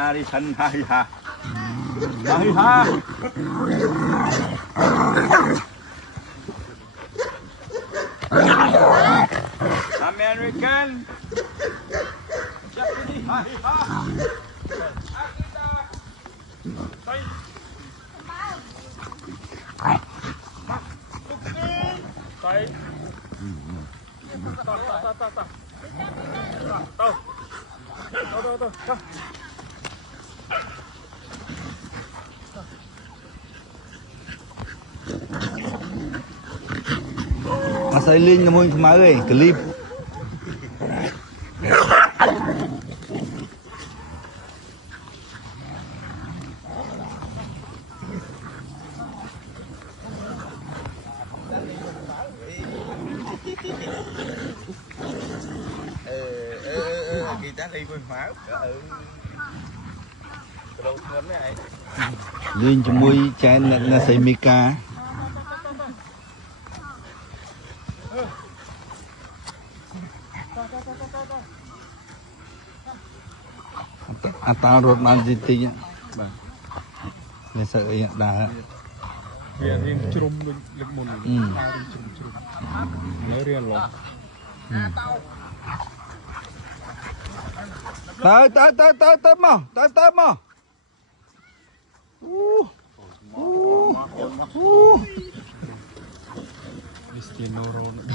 Mari thân hai ha, hai ha. American. Japanese hai ha. Akita. Tay. Tay. Tao. Masa Linh là môi má ơi, clip. Kita đi quên máu. Linh cho môi trái là xây Mika. Tao rốt nan gì tí nhá. Để sợ vậy đã. Vì riêng chrum lực môn này. Tao riêng chrum. Lấy riêng lọ. Tới mà. Cristiano Ronaldo.